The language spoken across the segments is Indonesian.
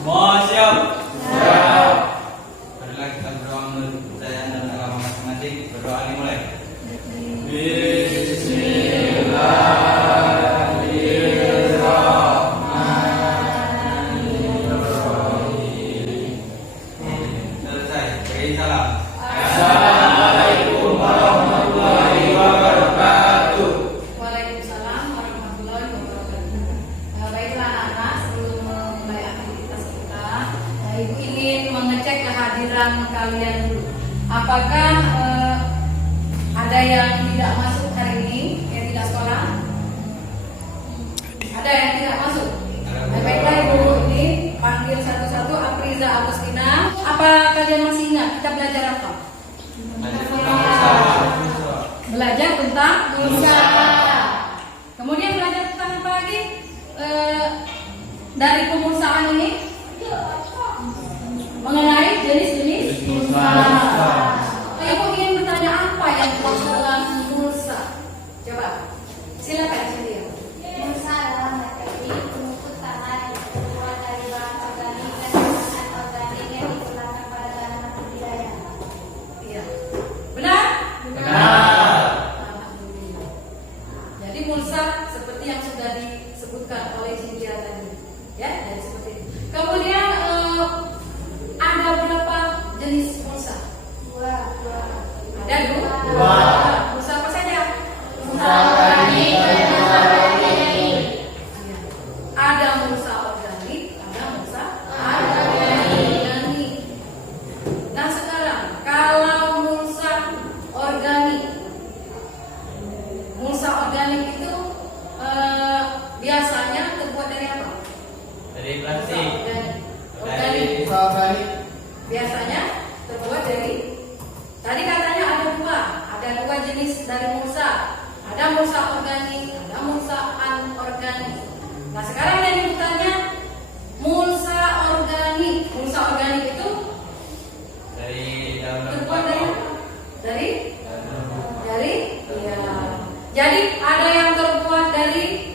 Semua siap? Siap. Marilah kita berdoa menurut kepercayaan dan agama masing-masing. Berdoa dimulai. Selesai. Beri salam. Assalamualaikum warahmatullahi wabarakatuh. Waalaikumsalam warahmatullahi wabarakatuh. Baiklah anak-anak, sebelum memulai aktivitas kita, Ibu ingin mengecek kehadiran kalian dulu. Apakah ada yang tidak masuk hari ini, yang tidak sekolah? Ada yang tidak masuk? Baiklah Ibu, ini panggil satu-satu. Apriza Agustina. Apa kalian masih ingat kita belajar apa? Belajar tentang pulsa. Kemudian belajar tentang apa lagi? Dari pemulsaan ini mengenai jenis-jenis pulsa. Ibu ingin bertanya apa yang dimaksud dengan pulsa? Coba, silakan Celia. Pulsa adalah materi penuntut tanah yang terbuat dari bahan organik dan bahan organik yang digunakan pada tanaman budidaya. Iya, benar? Benar. Alhamdulillah. Jadi pulsa seperti yang sudah disebutkan oleh Cynthia tadi, ya, jadi seperti itu. Kemudian ada berapa jenis pulsa? Dua. Ada dua. Dua. Pulsa apa saja? Pulsa organik dan pulsa organik. Iya. Ada pulsa organik, ada pulsa organik. Nah sekarang kalau pulsa organik itu biasanya terbuat dari apa? Dari plastik. Organik. Organik. Biasanya terbuat dari, tadi katanya ada dua jenis dari pulsa. Ada pulsa organik, ada pulsa anorganik. Nah sekarang yang ditanya pulsa organik itu Dari daun terbuat dari apa? Dari ya. Jadi ada yang terbuat dari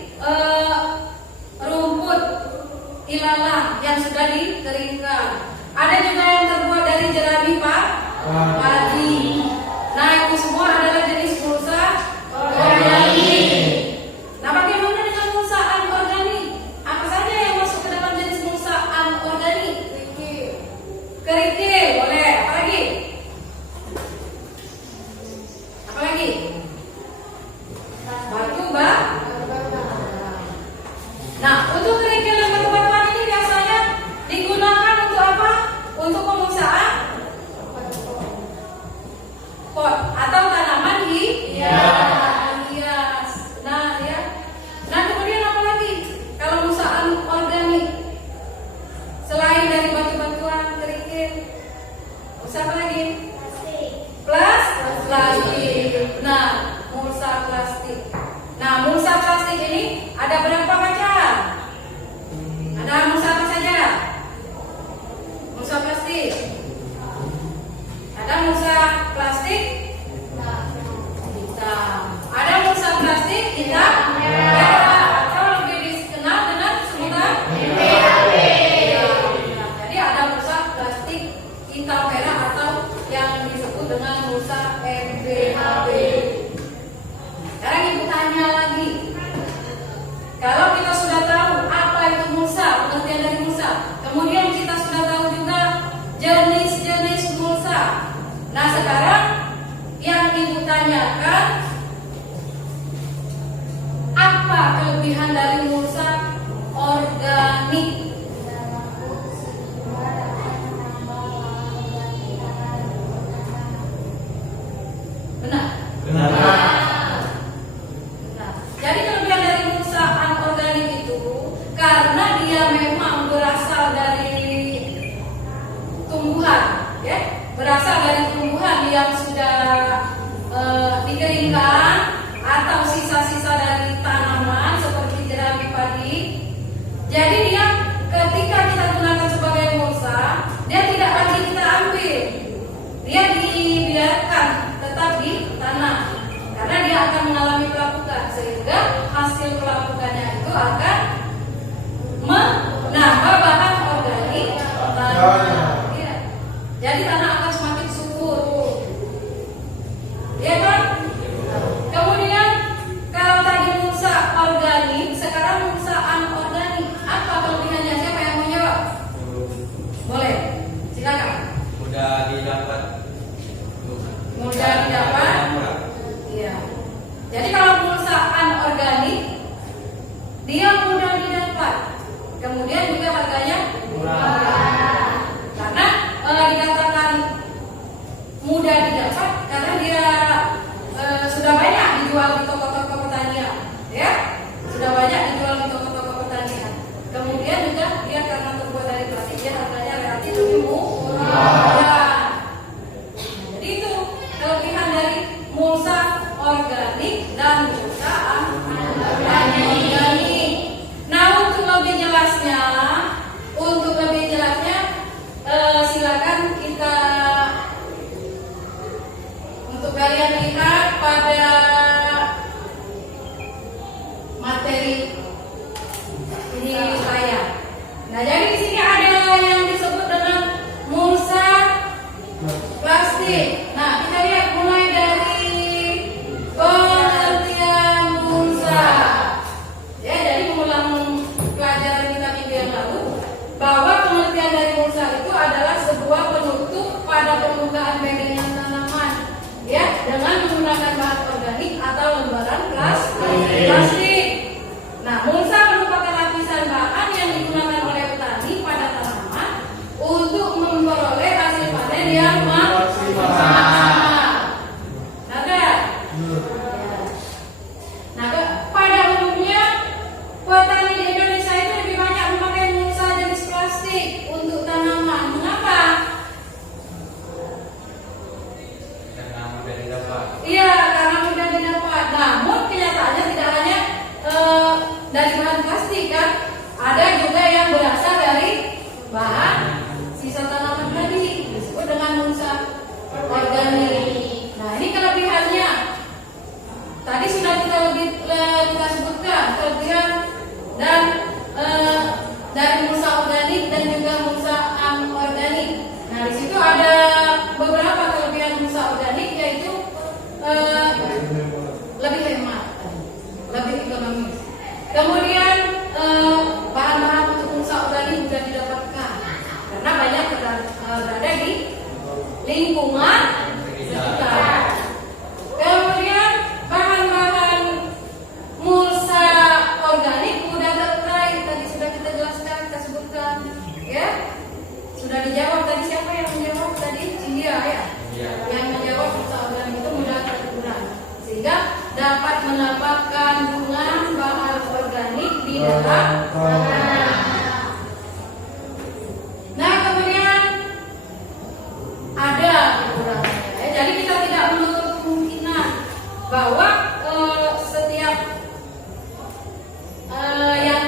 rumput ilalang yang sudah dikeringkan. Ada juga yang terbuat dari jerami padi. Nah itu semua adalah jenis pulsa organik. Nah bagaimana dengan pulsa anorganik? Apa saja yang masuk ke dalam jenis pulsa anorganik? Kerikil, boleh. Apa lagi? Apa lagi? Batu Nah, untuk kerikil dan batu-batuan ini biasanya digunakan untuk apa? Untuk pemulsaan pot atau tanaman hias. Nah, ya. Nah, kemudian apa lagi? Kalau pemulsaan organik selain dari batu-batuan, kerikil, pulsa apa lagi? Plastik. Nah, pulsa plastik. Nah, pulsa plastik ini ada berapa macam? Ada pulsa apa saja? Pulsa plastik. Ada pulsa plastik hitam. Ada pulsa plastik hitam merah atau lebih dikenal dengan sebutan PHP. Jadi ada pulsa plastik hitam merah atau yang disebut dengan pulsa PHP. Sekarang ibu tanya lagi. Kalau kita sudah tahu apa itu pulsa, pengertian dari pulsa, kemudian kita sudah tahu juga jenis-jenis pulsa. Nah sekarang yang ibu tanyakan, apa kelebihan dari pulsa organik? Benar? Benar. Nah, jadi kelebihan dari pulsa anorganik itu karena dia memang berasal dari tumbuhan, ya, berasal dari tumbuhan yang sudah dikeringkan atau sisa-sisa dari tanaman seperti jerami padi. Jadi dia ketika kita gunakan sebagai pulsa, dia tidak lagi kita ambil, dia dibiarkan tetap di tanah karena dia akan mengalami pelapukan sehingga hasil pelapukannya itu akan menambah bahan organik kelebihan dari mulsa organik dan mulsa anorganik. Nah, untuk lebih jelasnya, silakan kita untuk kalian lihat pada materi ini saya. Nah, jadi di sini ada yang disebut dengan mulsa plastik. Nah, kita lihat mulai dari pengertian mulsa. Ya, jadi mengulang pelajaran kita minggu yang lalu bahwa pengertian dari mulsa itu adalah sebuah penutup pada permukaan bedengan tanaman, ya, dengan menggunakan bahan organik atau lembaran plastik. Nah, mulsa merupakan lapisan bahan yang digunakan oleh petani pada tanaman untuk memperoleh hasil panen yang maksimal. Nah, pada umumnya petani di Indonesia itu lebih banyak memakai mulsa jenis plastik untuk tanaman. Mengapa? Karena mudah didapat. Iya, karena mudah didapat. Namun kenyataannya tidak hanya dari bahan plastik kan, ada juga yang berasal dari bahan sisa tanaman tadi disebut dengan mulsa organik. Nah, ini kelebihannya. Tadi sudah kita sebutkan kelebihan dan dari mulsa organik dan juga mulsa anorganik. Nah, di situ ada beberapa kelebihan mulsa organik, yaitu lebih hemat, lebih ekonomis. Kemudian bahan-bahan untuk mulsa organik mudah didapatkan karena banyak berada di lingkungan sekitar. Kemudian bahan-bahan mulsa organik mudah terurai, tadi sudah kita jelaskan, kita sebutkan, ya. Sudah dijawab tadi, siapa yang menjawab tadi? Cindia, ya. Yang menjawab mulsa organik itu mudah terurai sehingga dapat menambah kandungan bahan organik di dalam tanah. Nah, kemudian ada kekurangannya. Jadi kita tidak menutup kemungkinan bahwa setiap yang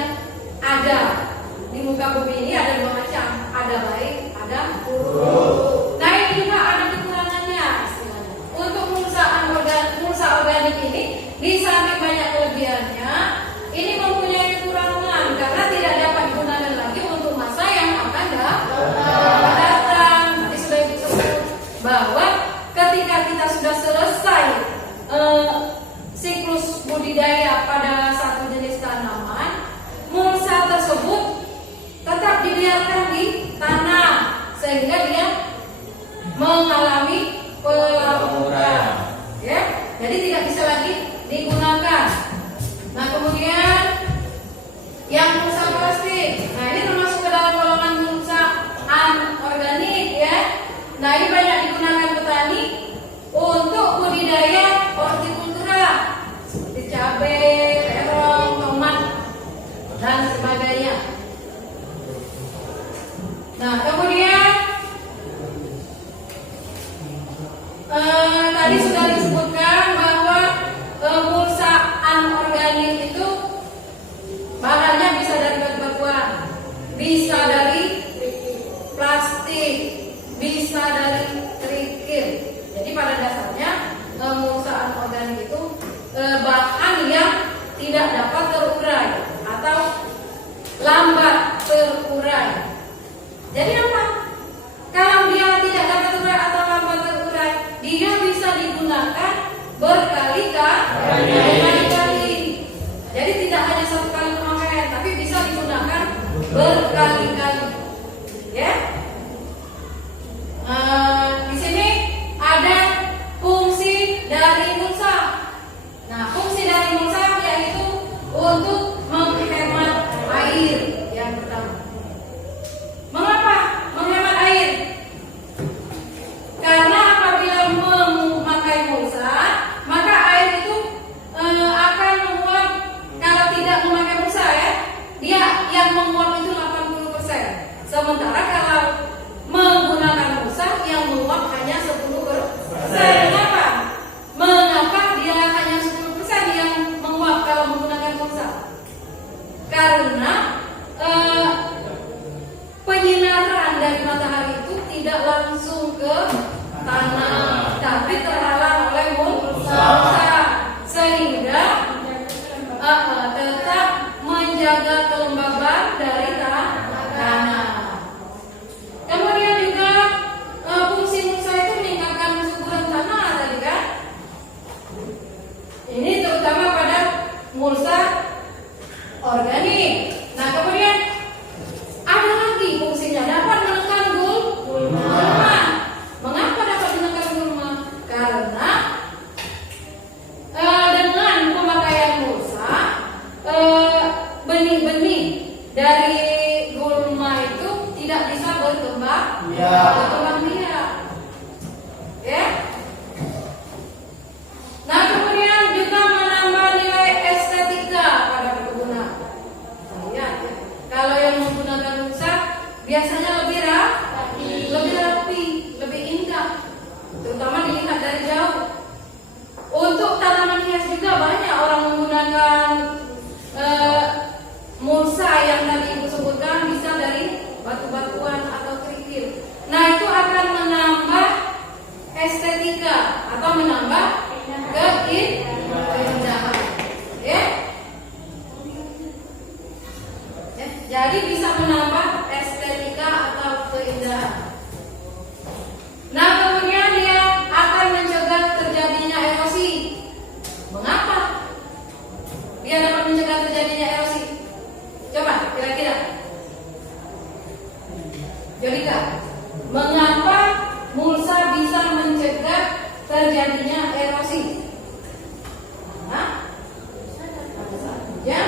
ada di muka bumi ini ada dua macam, ada baik, ada buruk. Nah, ini juga ada kekurangannya istilahnya. Untuk mulsa organik ini, di samping banyak kelebihannya, ini mempunyai kekurangan karena tidak dapat digunakan lagi untuk masa yang akan datang. Tadi sudah disebut bahwa ketika kita sudah selesai siklus budidaya pada satu jenis tanaman, mulsa tersebut tetap dibiarkan di tanah sehingga dia mengalami pelapukan, ya, jadi tidak bisa lagi digunakan. Nah, kemudian yang mulsa plastik, nah ini termasuk ke dalam golongan mulsa anorganik, ya. Nah, ini banyak digunakan petani untuk budidaya hortikultura seperti cabai, terong, tomat dan sebagainya. Nah, kemudian tadi sudah disebutkan bahwa mulsa anorganik itu bahannya bisa dari batu-batuan, bisa dari plastik, bisa dari kerikil. Jadi pada dasarnya mulsa anorganik itu bahan yang tidak dapat terurai atau lambat terurai. Jadi apa? Kalau dia tidak dapat terurai atau lambat terurai, dia bisa digunakan berkali-kali. Jadi tidak hanya satu kali pemakaian, tapi bisa digunakan berkali-kali. Ya. Di sini ada fungsi dari mulsa. Nah, fungsi dari mulsa yaitu untuk menghemat air yang pertama. Mengapa menghemat air? Karena apabila memakai mulsa, maka air itu akan menguap. Kalau tidak memakai mulsa, ya, dia yang menguap itu 80%. mulsa organik. Nah, kemudian ada lagi fungsinya dapat menekan gulma. Mengapa dapat menekan gulma? Karena dengan pemakaian mulsa benih-benih dari gulma itu tidak bisa berkembang biak. Ya. Nah, kemudian juga menambah nilai estetika pada perkebunan. Lihat ya. Kalau yang menggunakan mulsa biasanya lebih rapi, lebih indah, terutama dilihat dari jauh. Untuk tanaman hias juga banyak orang menggunakan mulsa yang tadi ibu sebutkan, bisa dari batu-batuan atau kerikil. Nah, itu akan menambah estetika atau menambah keindahan. Ya. Jadi bisa menambah estetika atau keindahan. Nah, kemudian dia akan mencegah terjadinya erosi. Mengapa dia dapat mencegah terjadinya erosi? Coba kira-kira. Jodika, mengapa mulsa bisa mencegah terjadinya erosi? Ya,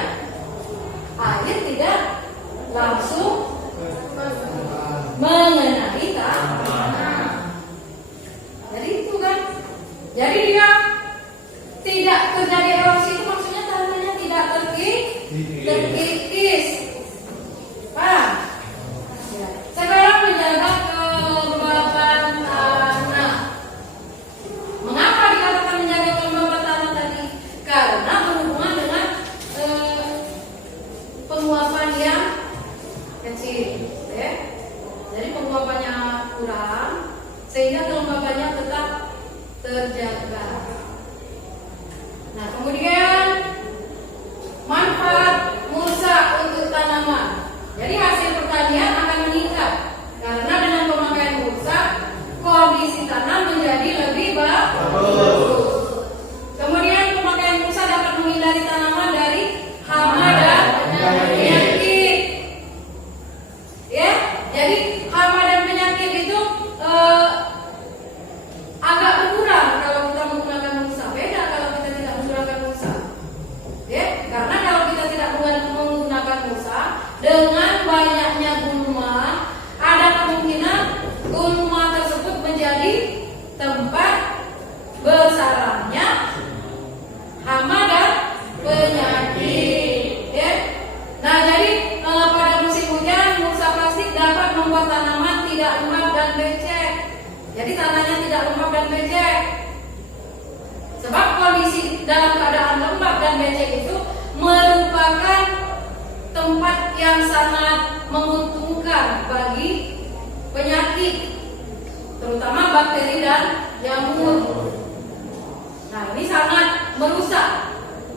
air tidak langsung mengenai tanah. Jadi itu kan. Jadi dia tidak terjadi erosi itu maksudnya tanahnya tidak terkikis. Paham? Ya. Sekarang menjaga kelembaban tanah. Mengapa dikatakan menjaga kelembaban tanah tadi? Karena berhubungan dengan penguapan yang kecil, ya. Jadi penguapannya kurang sehingga kelembabannya tetap terjaga. Nah, kemudian manfaat mulsa untuk tanaman. Jadi hasil pertanian akan meningkat karena dengan pemakaian mulsa kondisi tanah menjadi lebih bagus. Kemudian pemakaian mulsa dapat menghindari tanaman dari hama dan penyakit. Ya, jadi hama dan penyakit itu agak berkurang kalau kita menggunakan mulsa. Beda kalau kita tidak menggunakan mulsa. Ya, karena kalau kita tidak menggunakan mulsa, dengan banyaknya gulma, ada kemungkinan gulma tersebut menjadi tempat bersarangnya hama dan penyakit. Ya. Nah, jadi pada musim hujan mulsa plastik dapat membuat tanaman tidak lembab dan becek. Jadi tanahnya tidak lembab dan becek. Sebab kondisi dalam keadaan lembab dan becek itu merupakan tempat yang sangat menguntungkan bagi penyakit, terutama bakteri dan jamur. Nah, ini sangat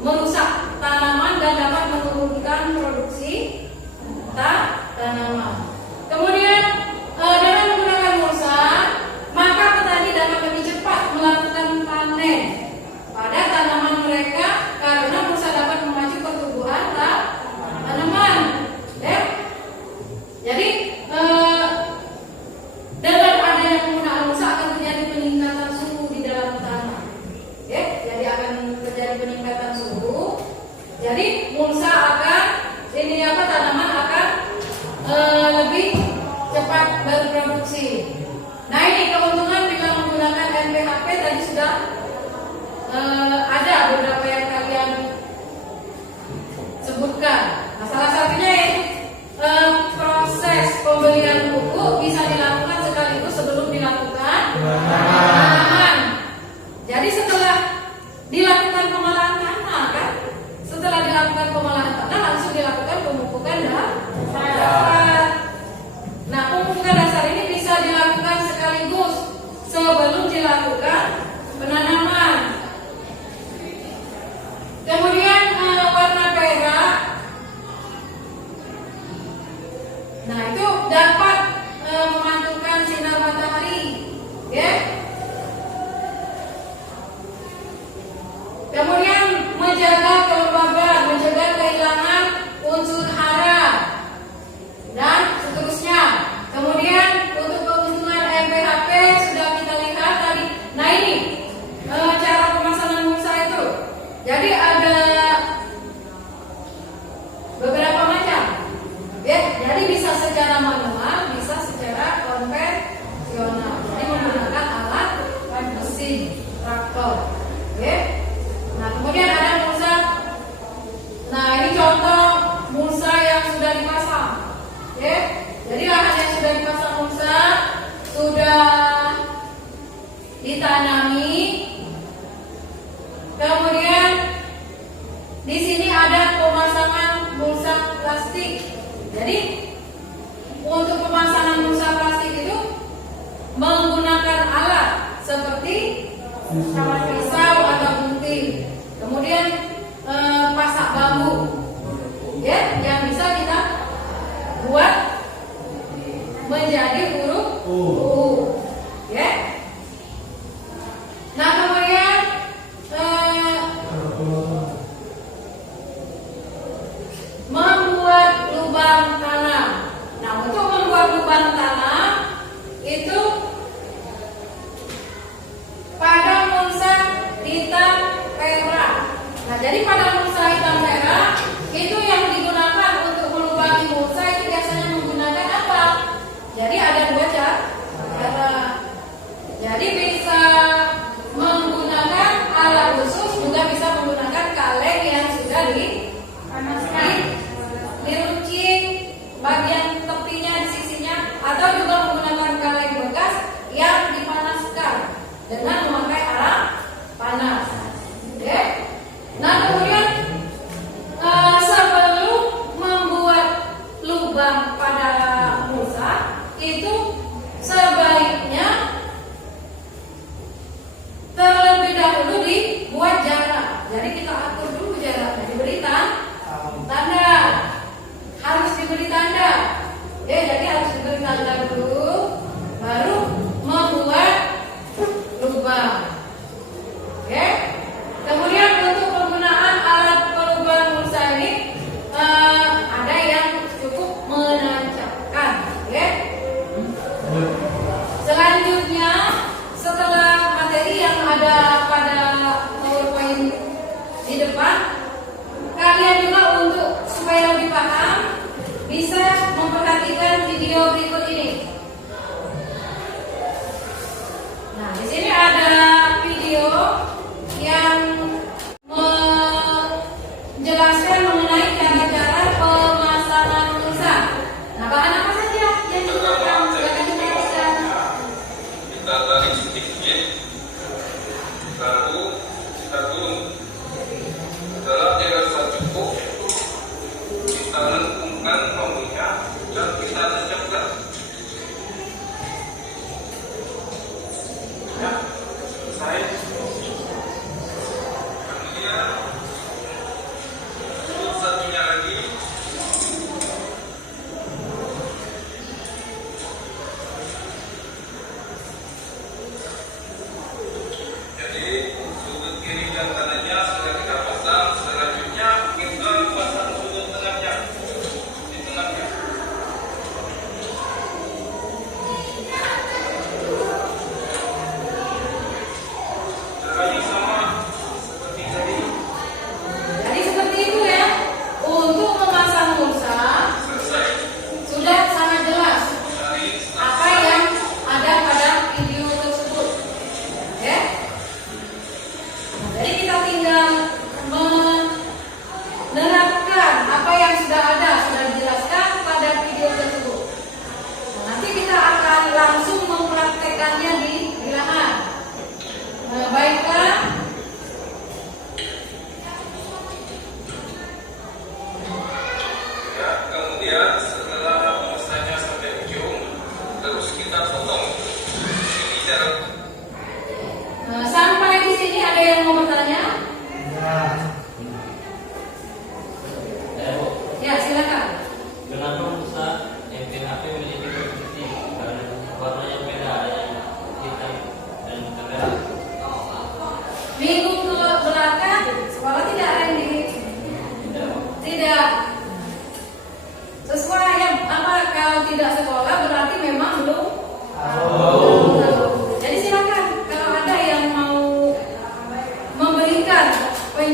merusak tanaman dan dapat menurunkan produksi tanaman. Kemudian dengan menggunakan mulsa, maka petani dapat lebih cepat melakukan panen pada tanaman mereka karena mulsa dapat memacu pertumbuhan tanaman. Ya. Jadi dengan adanya penggunaan mulsa akan terjadi peningkatan suhu di dalam tanah. Ya, jadi akan terjadi peningkatan suhu. Jadi mulsa akan tanaman akan lebih cepat berproduksi. Nah, ini keuntungan bila menggunakan NPHP tadi sudah ada beberapa yang kalian sebutkan. Nah, salah satunya yaitu proses pembelian pupuk bisa dilakukan sekaligus sebelum dilakukan penanaman. Jadi setelah dilakukan pengolahan tanah kan, setelah dilakukan pengolahan tanah langsung dilakukan pemupukan dasar. Nah, pemupukan dasar ini bisa dilakukan sekaligus sebelum dilakukan penanaman. Kemudian warna perak. Nah, itu dapat memantulkan sinar matahari, ya. Kemudian menjaga kelembaban. Jadi ada beberapa macam. Ya, jadi bisa secara manual, bisa secara konvensional. Jadi menggunakan alat mesin, traktor. Oke. Nah, kemudian ada mulsa. Nah, ini contoh mulsa yang sudah dipasang. Oke. Jadi lahan yang sudah dipasang mulsa sudah ditanami. Kemudian di sini ada pemasangan mulsa plastik. Jadi untuk pemasangan mulsa plastik itu menggunakan alat seperti pisau atau gunting. Kemudian pasak bambu, ya, yang bisa kita buat menjadi huruf U, ya. Nah, kemudian membuat lubang tanam. Nah, untuk membuat lubang tanam itu pada mulsa hitam perak. Nah, jadi pada mulsa hitam perak itu yang digunakan untuk melubangi mulsa itu biasanya menggunakan apa? Jadi ada dua cara. Jadi bisa menggunakan alat khusus, juga bisa menggunakan kaleng yang sudah dipanaskan, diruncing bagian tepinya di sisinya, atau juga menggunakan kaleng bekas yang dipanaskan dengan memakai alat panas. Oke. Nah, kemudian sebelum membuat lubang pada mulsa itu sebaiknya terlebih dahulu dibuat jarak. Jadi kita atur dulu jaraknya, diberi tanda, harus diberi tanda. Ya, jadi harus diberi tanda dulu, baru membuat lubang. Oke. Kemudian untuk penggunaan alat pelubang mulsa ini ada yang cukup menancapkan. Oke. Selanjutnya, setelah materi yang ada pada PowerPoint di depan, kalian juga untuk supaya lebih paham bisa memperhatikan video berikut ini. Nah, di sini ada video yang menjelaskan mengenai cara-cara pemasangan mulsa. Nah, bahan apa saja yang digunakan? Silakan diperhatikan. Kita tarik sedikit, lalu kita turun. Setelah dirasa cukup, kita lengkungkan bambunya dan kita tancapkan. Ya, selesai. Kemudian untuk satunya lagi. Jadi sudut kiri dan kanannya sudah kita pasang. Selanjutnya kita pasang sudut tengahnya di tengahnya. Caranya sama seperti tadi. Jadi seperti itu ya. Untuk memasang mulsa Selesai. sudah sangat jelas Dari apa yang ada pada video tersebut. Ya. Nah, jadi kita tinggal menerapkan apa yang sudah ada, sudah dijelaskan pada video tersebut. Nah, nanti kita akan langsung mempraktekannya di lahan. Baiklah. ya, kemudian setelah masanya sampai ujung, terus kita potong. Ini jarak. Sampai di sini ada yang mau bertanya? Ya, silakan. Kenapa mulsa MPHP memiliki putih karena warnanya beda, ada yang hitam dan merah? Minggu ke belakang sekolah tidak ada yang tidak sesuai ya, apa kalau tidak sekolah berarti memang belum tahu. Jadi silakan kalau ada yang mau memberikan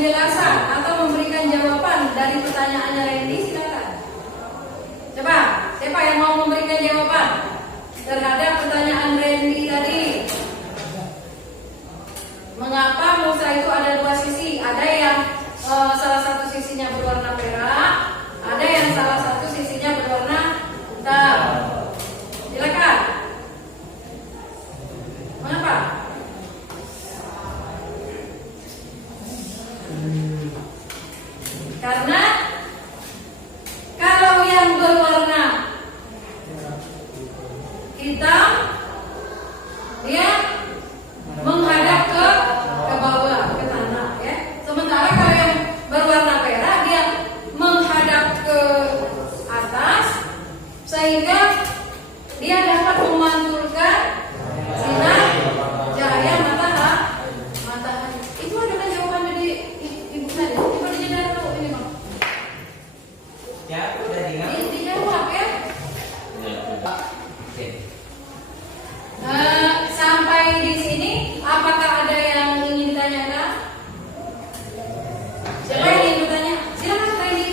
penjelasan atau memberikan jawaban dari pertanyaannya Randy, silakan. Coba, siapa yang mau memberikan jawaban terhadap pertanyaan Randy tadi? Mengapa Musa itu ada dua sisi? Ada yang salah satu sisinya berwarna perak, ada yang salah satu sisinya berwarna hitam. Silakan. Mengapa? Karena kalau yang berwarna hitam dia menghadap ke bawah, ke tanah, ya. Sementara kalau yang berwarna perak dia menghadap ke atas, sehingga dia dapat memantulkan sinar cahaya matahari. Itu adalah jawaban dari ibu tadi. Coba dijawab dulu ini, Bang. Ya, udah dengar. Dijawab ya. Oke. Sampai di sini, apakah ada yang ingin ditanyakan? Siapa yang ingin bertanya? Silakan, Randy.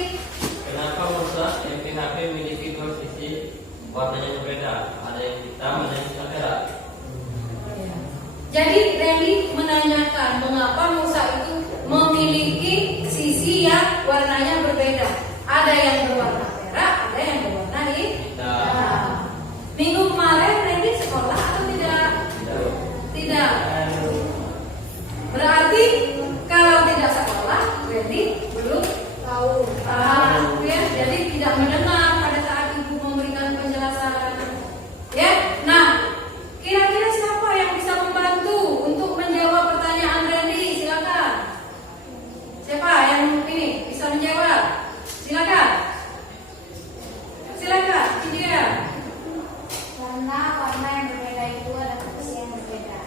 Kenapa Musa MPHP memiliki dua sisi warnanya berbeda? Ada yang hitam, ada yang perak. Jadi Randy menanyakan mengapa Musa itu memiliki sisi yang warnanya berbeda. Ada yang berwarna perak, ada yang berwarna hitam. Minggu kemarin Randy sekolah atau tidak? Tidak. Berarti kalau tidak sekolah, Randy belum tahu. Ya, jadi tidak mendengar pada saat ibu memberikan penjelasan. Ya, nah, kira-kira siapa yang bisa membantu untuk menjawab pertanyaan Randy? Silakan. Siapa yang ini bisa menjawab? Silakan. Silakan, ini dia. Karena warna yang berbeda itu ada fungsi yang berbeda.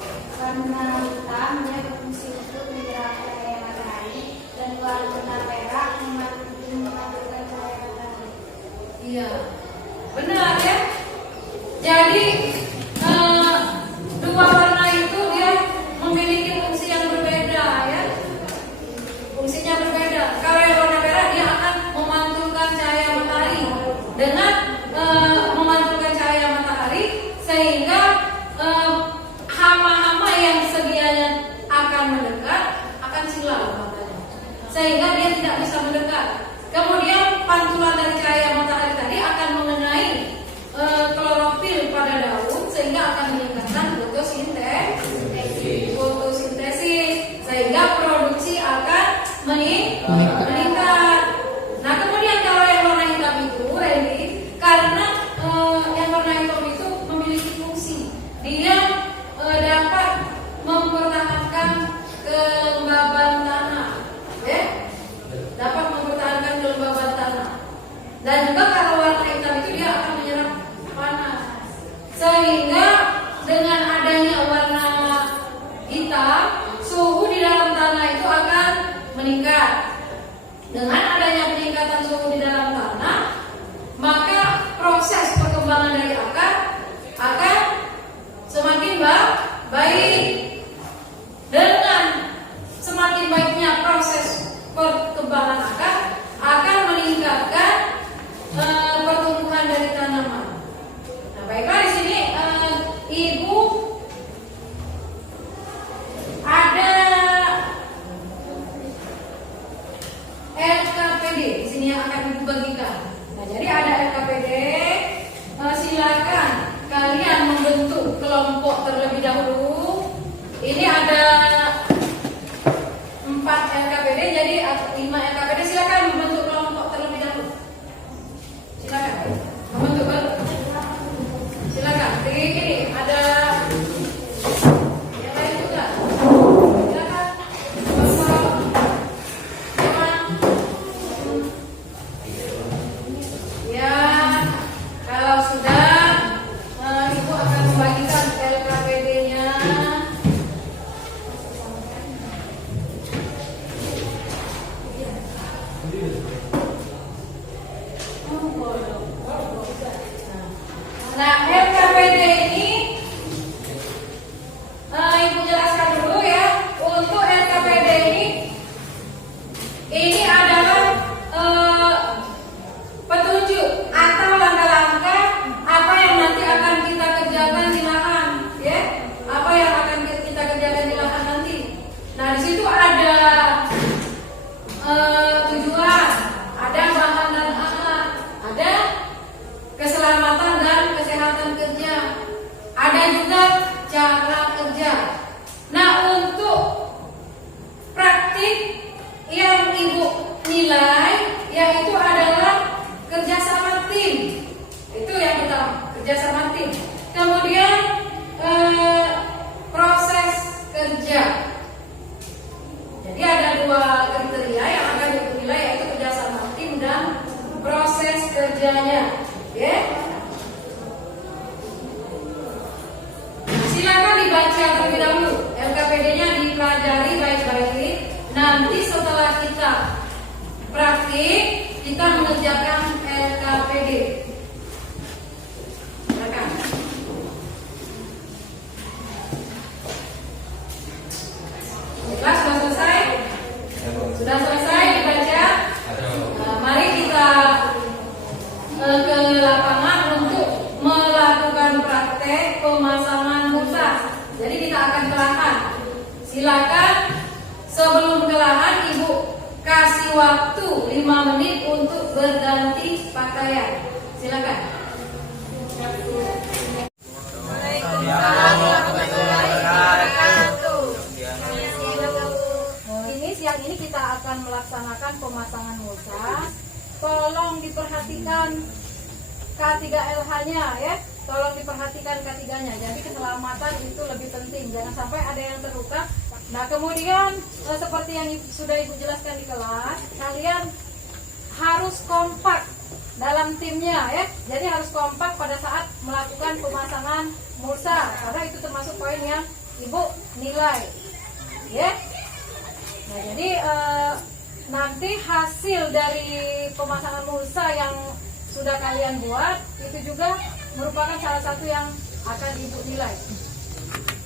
Warna hitam dia berfungsi untuk menyerap cahaya matahari, dan warna perak memantulkan cahaya matahari. Iya, benar ya. Jadi dua warna itu dia memiliki fungsi yang berbeda, ya. Fungsinya berbeda. Kalau yang warna merah dia akan memantulkan cahaya matahari dengan memantulkan cahaya matahari, sehingga hama-hama yang sedianya akan mendekat akan silau matanya, sehingga dia tidak bisa mendekat. Kemudian pantulan dari cahaya matahari tadi akan mengenai klorofil pada daun, sehingga akan meningkatkan fotosintesis, sehingga produksi akan meningkat. Nah, kemudian kalau yang warna hitam itu, Randy, karena yang warna hitam itu memiliki fungsi, dia dapat mempertahankan kelembaban tanah, ya, dapat mempertahankan kelembaban tanah. Dan juga kalau warna hitam itu dia akan menyerap panas, sehingga dengan adanya warna hitam, suhu di dalam tanah itu akan meningkat. Dengan adanya peningkatan suhu di dalam tanah, maka proses perkembangan dari akar akan semakin baik. Dengan semakin baiknya proses perkembangan akar akan meningkatkan pertumbuhan dari tanaman. Nah, baiklah, di sini ibu ada LKPD di sini yang akan ibu bagi Nah, di situ ada tujuan, ada bahan dan alat, ada keselamatan dan kesehatan kerja, ada juga cara kerja. Nah, untuk praktik yang Ibu nilai yaitu adalah kerjasama tim. Itu yang pertama, kerjasama tim. Kemudian proses kerja. Jadi ada dua kriteria yang akan dinilai yaitu kerjasama tim dan proses kerjanya. Oke? Silakan dibaca terlebih dahulu. LKPD-nya dipelajari baik-baik. Nanti setelah kita praktik, kita mengerjakan LKPD. Silakan. Baiklah, sudah selesai? Sudah selesai dibaca? Nah, mari kita ke lapangan untuk melakukan praktek pemasangan mulsa. Jadi kita akan ke lahan. Silakan sebelum ke lahan Ibu kasih waktu 5 menit untuk berganti pakaian. Silakan. Siang ini kita akan melaksanakan pemasangan mulsa. Tolong diperhatikan K3LH-nya ya. Tolong diperhatikan K3-nya. Jadi keselamatan itu lebih penting. Jangan sampai ada yang terluka. Nah, kemudian seperti yang sudah Ibu jelaskan di kelas, kalian harus kompak dalam timnya ya. Jadi harus kompak pada saat melakukan pemasangan mulsa. Karena itu termasuk poin yang Ibu nilai. Ya. Nah, jadi nanti hasil dari pemasangan mulsa yang sudah kalian buat itu juga merupakan salah satu yang akan Ibu nilai.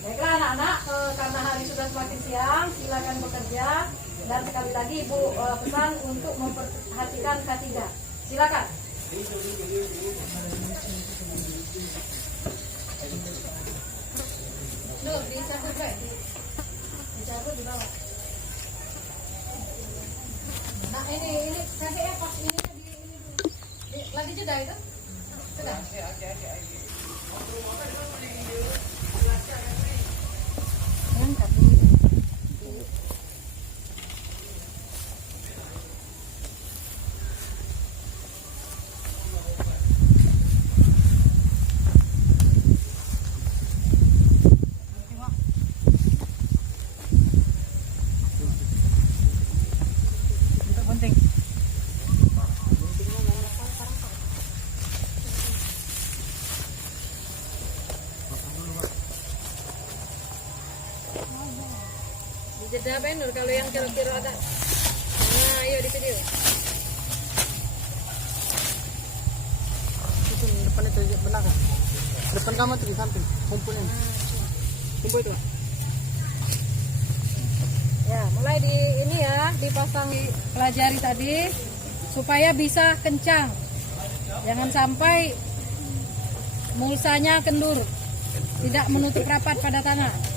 Baiklah anak-anak, karena hari sudah semakin siang, silakan bekerja dan sekali lagi Ibu pesan untuk memperhatikan K3. Silakan. Nur, dicabut baik. Dicabut di bawah. Nah ini kakeknya pas ini lagi jeda itu sudah. Angkat jeda Nur kalau yang kira-kira ada. Nah, ayo di video. Itu depan itu belakang. Depan kamu tuh di samping, kumpulin. Kumpul itu. Ya, mulai di ini ya, dipasang pelajari tadi supaya bisa kencang. Jangan sampai mulsanya kendur, tidak menutup rapat pada tanah.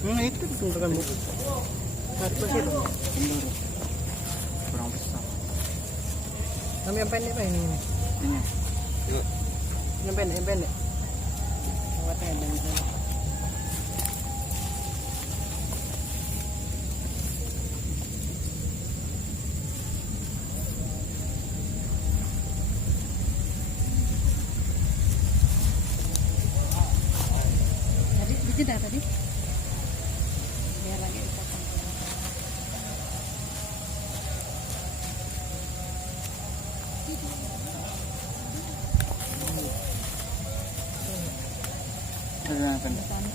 Nah itu tentukan buku. Dari pas itu. Kurang besar. Kami yang pendek apa ini? Ini. Yang pendek. Awatnya pendek. Jeda tadi biar lagi dipotong.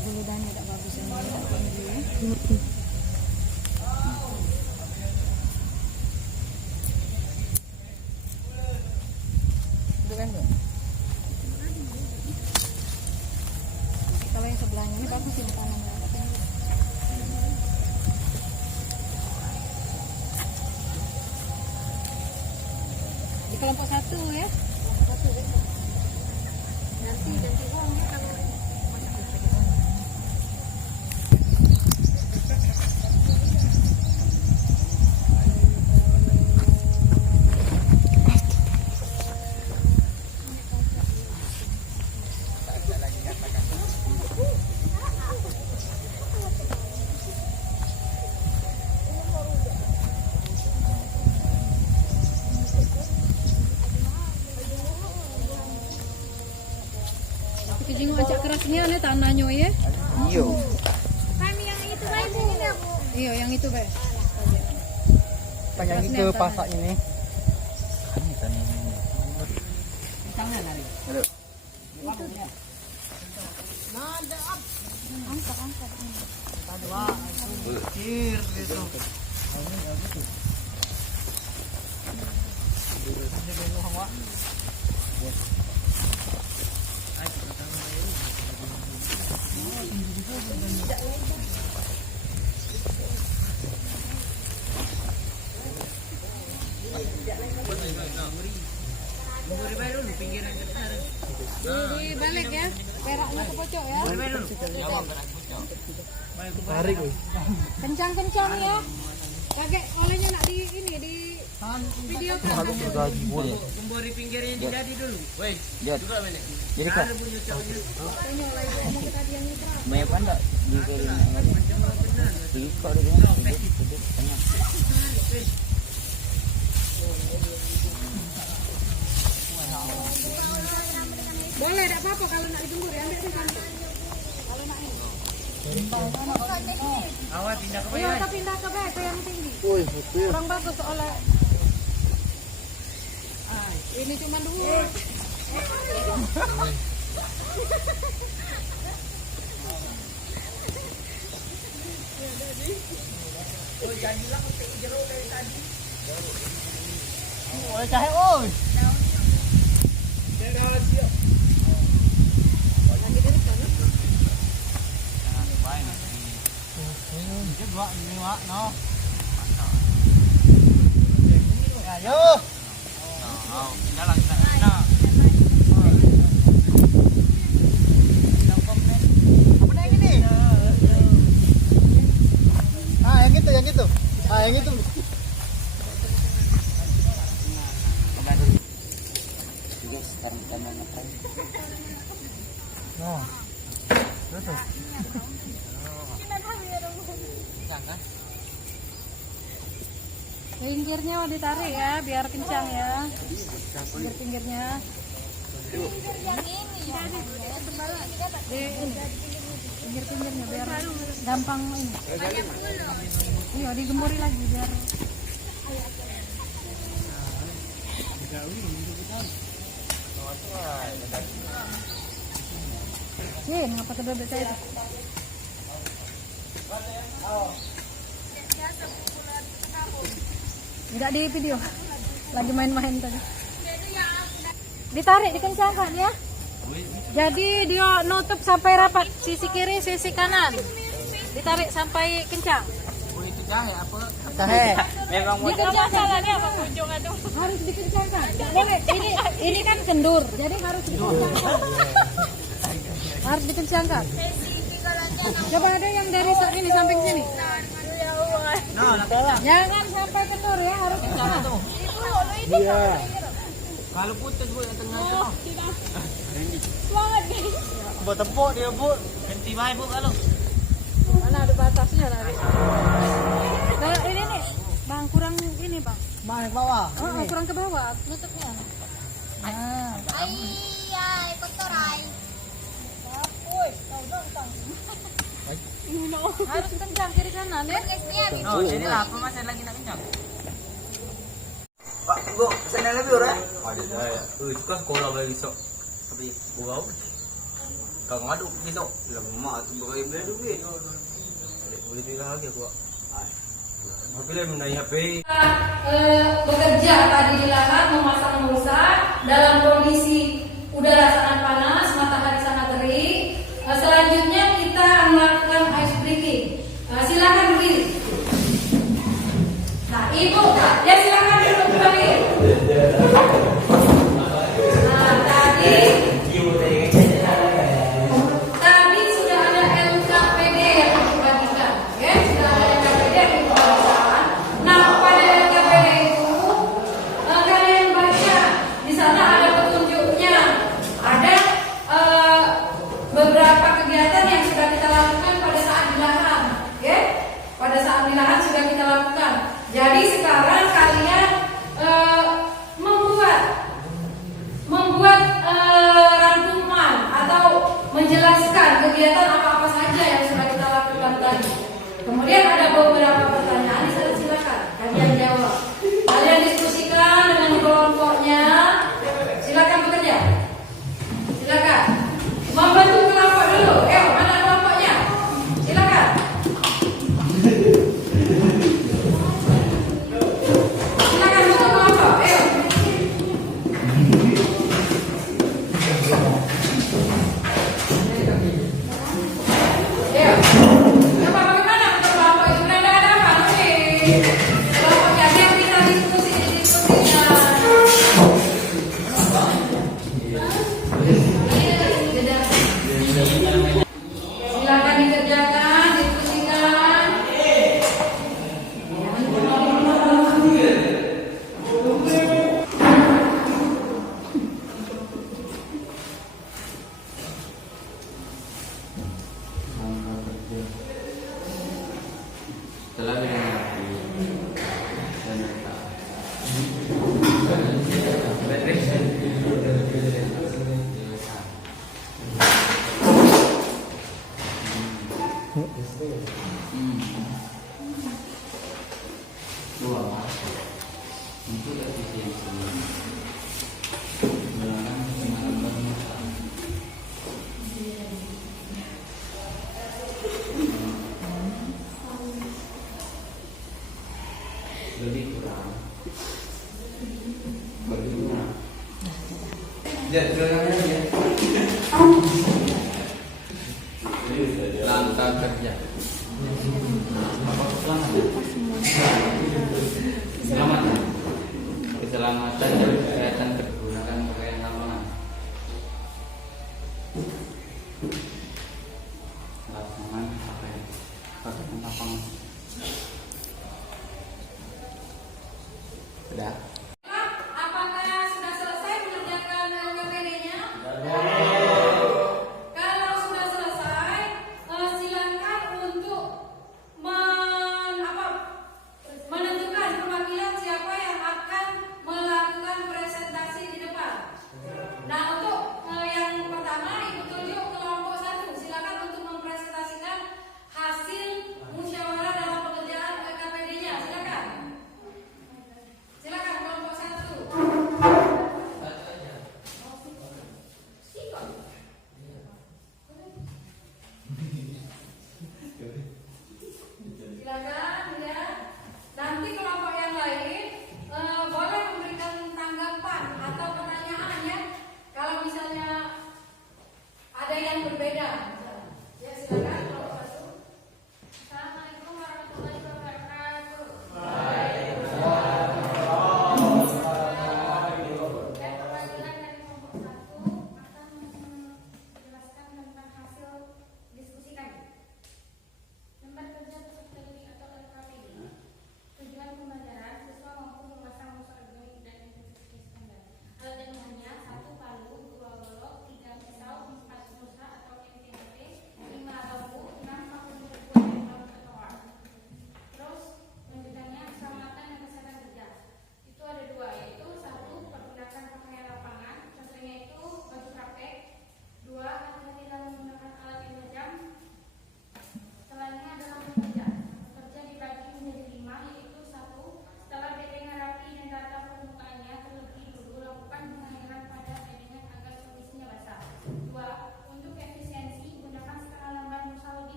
Dulu dan tidak bagus ini. Kalau yang sebelahnya ini bagus ini tanamnya. Di kelompok 1 ya. Ganti uang ya kalau Kejingu acak kerasnya nih tanahnya ya. Iya. Kami yang itu baik ini ya, Bu. Iya, yang itu, Be. Yang itu pasak ini. Tangan hari. Halo. Angkat. Kecil gitu. Di balik ya. Peraknya ke pojok ya. Tarik woi. Kencang-kencang ya. Kaget olehnya nak di ini di video kan. Gaji boleh. Kumpul di pinggir ini jadi dulu. Woi, Jat. juga mana? Jadi kan. Tanya oleh ibu ngomong ke tadi yang itu. Banyak pandai di kiri. Di kau di mana? Tengah. Boleh, tidak apa-apa kalau nak digembur ya. Ambil tuh kan. Kalau nak ini. Awak pindah ke Iya, kita pindah ke bed yang tinggi. Woi, betul. Kurang bagus soalnya. Ini cuma 2. Oi, cahaya oi. Ayo. Apa yang ini? Yang itu. Yang itu. Nah. Betul. Pinggirnya mau ditarik ya, biar kencang ya. Pinggir-pinggirnya. Yang ini ya. Di ini. Pinggir-pinggirnya biar gampang ini. Iya, digemburi lagi biar. Ngapa kedua saya itu? Tidak di video, lagi main-main tadi. Ditarik, dikencangkan ya. Jadi dia nutup sampai rapat, sisi kiri, sisi kanan. Ditarik sampai kencang. Oh, itu jahe apa? Jahe. Memang Dikencangkan ya, harus dikencangkan. Boleh, ini kan kendur, jadi harus dikencangkan. Harus dikencangkan. Coba ada yang dari ini samping sini. Jangan sampai kendur ya, harus kencang. Iya. Kalau putus bu yang tengah itu. Buat tepuk dia, Bu. Ganti baik bu kalau. Mana ada batasnya nanti. Nah, ini nih, Bang, kurang ini, Bang. Mana ke bawah? Oh, kurang ke bawah, nutupnya. Nah, Ay, kotor ay. harus kencang kiri kanan ya. Oh, jadi lah apa masih lagi nak kencang? Pak, gua sana lebih orang. Ada saya. Itu sekolah lagi besok. Tapi buka apa? Kang ngaduk besok. Lemak tu bagi beli duit. Boleh tinggal lagi aku. Tapi lah menaik HP. Bekerja tadi di lahan memasang mulsa dalam kondisi udara sangat panas, matahari sangat terik. Selanjutnya kita melakukan ice breaking. Silakan berdiri. Nah, ibu, ya silakan duduk kembali. Nah, tadi sudah ada LKPD yang dibagikan, ya, sudah ada LKPD yang dibagikan. Nah, pada LKPD itu kalian baca di sana ada petunjuknya, ada beberapa kegiatan yang sudah kita lakukan pada saat di lahan, ya, pada saat di lahan sudah kita lakukan. Jadi sekarang kalian membuat rangkuman atau menjelaskan kegiatan apa-apa saja yang sudah kita lakukan tadi. Kemudian ada beberapa pertanyaan, silakan kalian jawab. Kalian diskusikan dengan kelompoknya. Silakan bekerja. Silakan. Membentuk kelompok dulu. Mana kelompoknya? Silakan. Silakan bentuk kelompok. Coba bagaimana bentuk kelompok itu? Ada apa? Kelompoknya yang kita diskusinya. Silakan dikerjakan, diskusikan. Setelah dengan hati dan mata. Dua mas untuk efisiensi menggunakan pengalaman masa. Lebih kurang berguna. Ya, jalannya ya. Langkah kerja. Apa keselamatan? Keselamatan. Keselamatan dan kesehatan pergunakan pakaian lapangan. Lapangan pakaian lapangan. Sudah. Apakah sudah selesai mengerjakan LKPD-nya? Kalau sudah selesai, silakan untuk menentukan perwakilan siapa yang akan melakukan presentasi di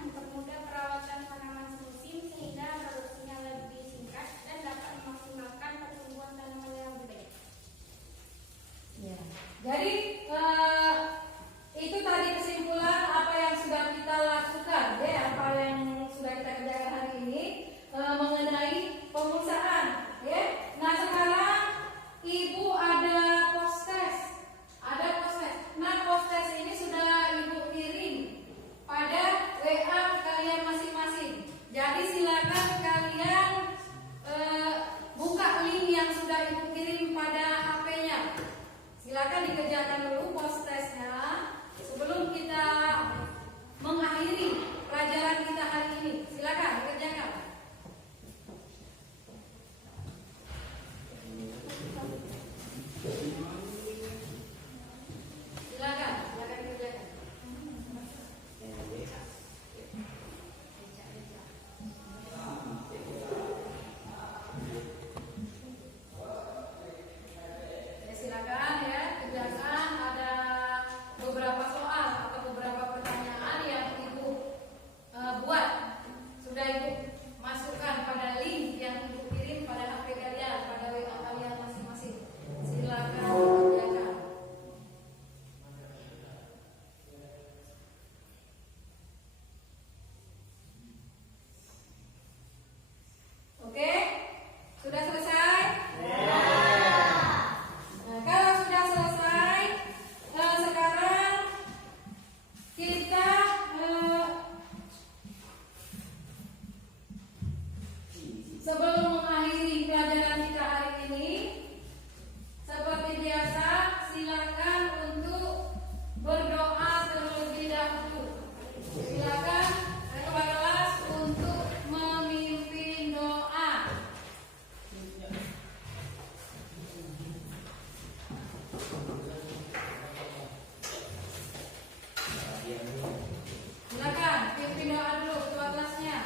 mempermudah perawatan tanaman semusim sehingga produksinya lebih singkat dan dapat memaksimalkan pertumbuhan tanaman yang lebih baik. Ya. Jadi itu tadi kesimpulan apa yang sudah kita lakukan, ya, apa yang sudah kita kerjakan hari ini mengenai pemusaan, ya. Nah sekarang Ibu ada post-test, Nah post-test ini sudah Ibu kirim pada WA kalian masing-masing. Jadi silakan kalian buka link yang sudah Ibu kirim pada HP-nya. Silakan dikerjakan dulu post-testnya sebelum kita mengakhiri pelajaran kita hari ini. Silakan dikerjakan. Silakan dikerjakan. Ya, silakan ya, kerjakan. Ada beberapa soal atau beberapa pertanyaan yang Ibu buat. Sudah Ibu masukkan pada link yang Ibu kirim pada HP kalian, pada WA kalian masing-masing. Silakan dikerjakan. Oke? Sudah selesai? Nah, kalau sudah selesai, sekarang kita sebelum mengakhiri pelajaran kita hari ini, seperti biasa, silakan untuk berdoa terlebih dahulu. Silakan ketua kelas untuk memimpin doa. Silakan pimpin doa dulu ketua kelasnya.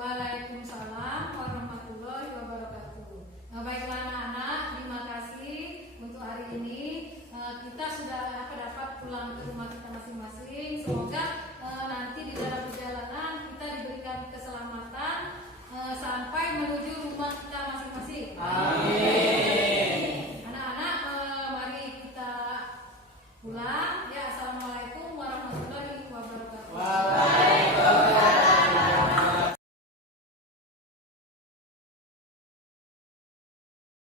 Waalaikumsalam warahmatullahi wabarakatuh. Nah, baiklah anak-anak, terima kasih untuk hari ini. Kita sudah dapat pulang ke rumah kita masing-masing. Semoga